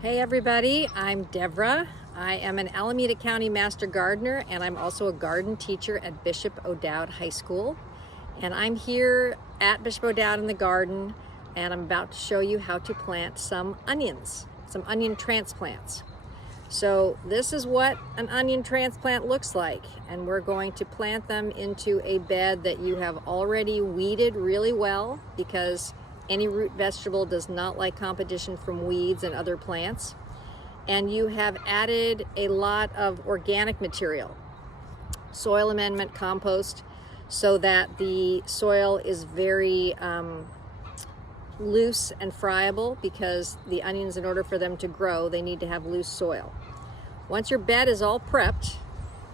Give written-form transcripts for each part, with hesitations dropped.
Hey everybody, I'm Devra. I am an Alameda County Master Gardener and I'm also a garden teacher at Bishop O'Dowd High School. And I'm here at Bishop O'Dowd in the garden and I'm about to show you how to plant some onions, some onion transplants. So this is what an onion transplant looks like, and we're going to plant them into a bed that you have already weeded really well, because any root vegetable does not like competition from weeds and other plants. And you have added a lot of organic material, soil amendment, compost, so that the soil is very loose and friable, because the onions, in order for them to grow, they need to have loose soil. Once your bed is all prepped,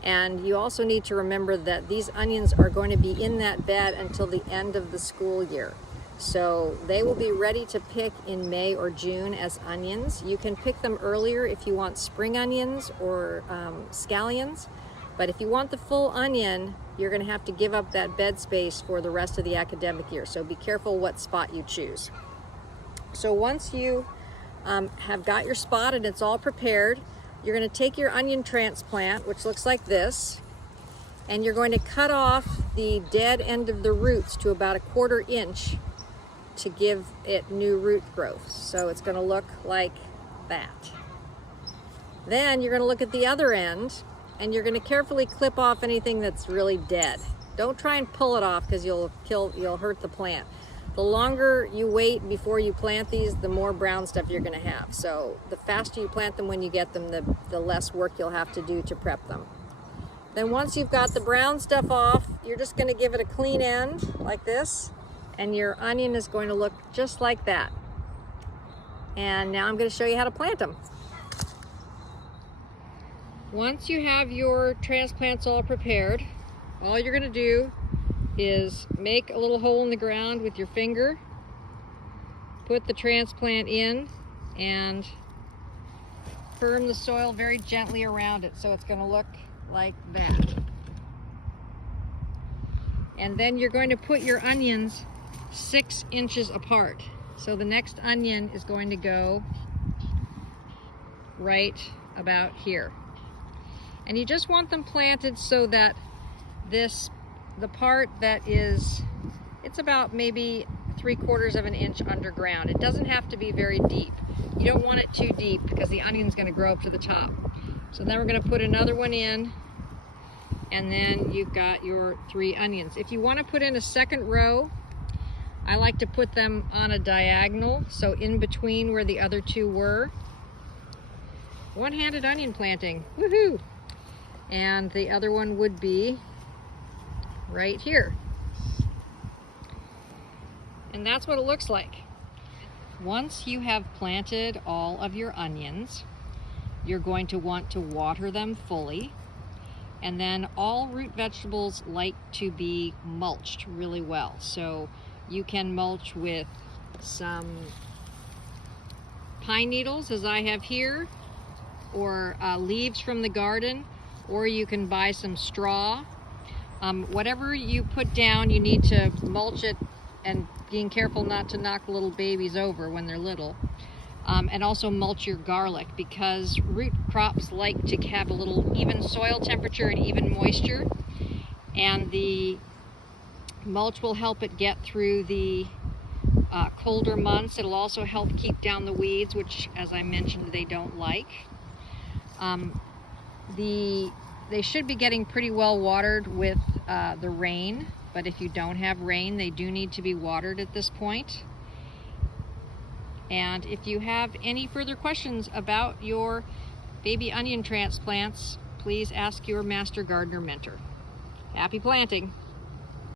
and you also need to remember that these onions are going to be in that bed until the end of the school year. So they will be ready to pick in May or June as onions. You can pick them earlier if you want spring onions or scallions, but if you want the full onion, you're going to have to give up that bed space for the rest of the academic year. So be careful what spot you choose. So once you have got your spot and it's all prepared, you're going to take your onion transplant, which looks like this, and you're going to cut off the dead end of the roots to about 1/4 inch to give it new root growth. So it's going to look like that. Then you're going to look at the other end and you're going to carefully clip off anything that's really dead. Don't try and pull it off, because you'll hurt the plant. The longer you wait before you plant these, the more brown stuff you're going to have. So the faster you plant them when you get them, the less work you'll have to do to prep them. Then once you've got the brown stuff off, you're just going to give it a clean end like this, and your onion is going to look just like that. And now I'm going to show you how to plant them. Once you have your transplants all prepared, all you're going to do is make a little hole in the ground with your finger, put the transplant in, and firm the soil very gently around it so it's going to look like that. And then you're going to put your onions 6 inches apart. So the next onion is going to go right about here. And you just want them planted so that the part that is, it's about maybe 3/4 of an inch underground. It doesn't have to be very deep. You don't want it too deep, because the onion's going to grow up to the top. So then we're going to put another one in, and then you've got your 3 onions. If you want to put in a second row, I like to put them on a diagonal, so in between where the other 2 were. One-handed onion planting, woohoo! And the other one would be right here. And that's what it looks like. Once you have planted all of your onions, you're going to want to water them fully. And then all root vegetables like to be mulched really well. So you can mulch with some pine needles, as I have here, or leaves from the garden, or you can buy some straw. Whatever you put down, you need to mulch it, and being careful not to knock little babies over when they're little. And also mulch your garlic, because root crops like to have a little even soil temperature and even moisture, and the mulch will help it get through the colder months. It'll also help keep down the weeds, which, as I mentioned, they don't like. They should be getting pretty well watered with the rain, but if you don't have rain, they do need to be watered at this point. And if you have any further questions about your baby onion transplants, please ask your Master Gardener mentor. Happy planting!